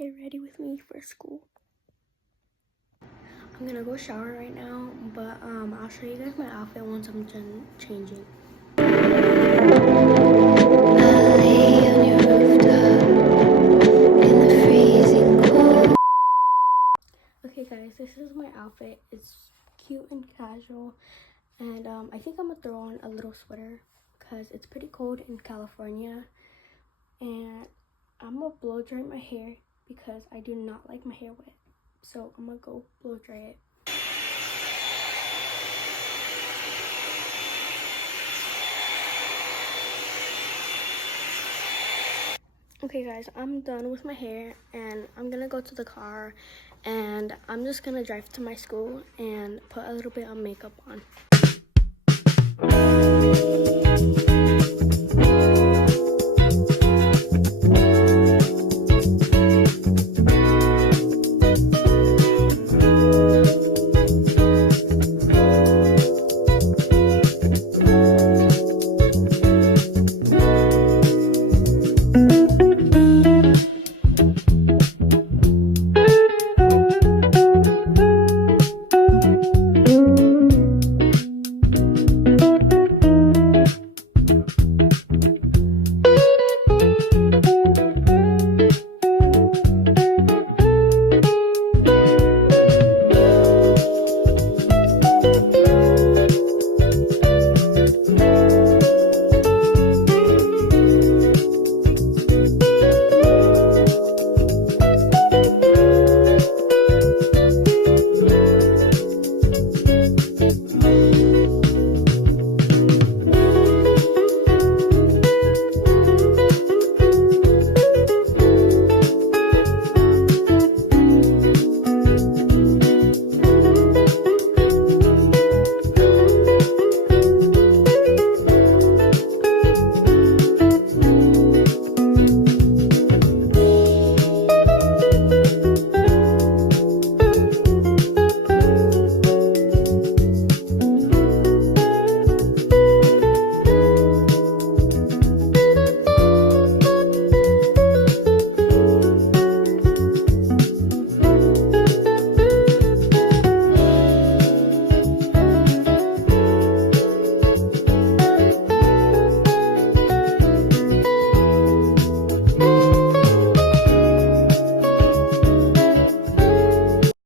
get ready with me for school. I'm gonna go shower right now, but I'll show you guys my outfit once I'm done changing. Okay guys, this is my outfit. It's cute and casual, and I think I'm gonna throw on a little sweater because it's pretty cold in California, and I'm gonna blow dry my hair because I do not like my hair wet. So I'm gonna go blow dry it. Okay guys, I'm done with my hair and I'm gonna go to the car and I'm just gonna drive to my school and put a little bit of makeup on.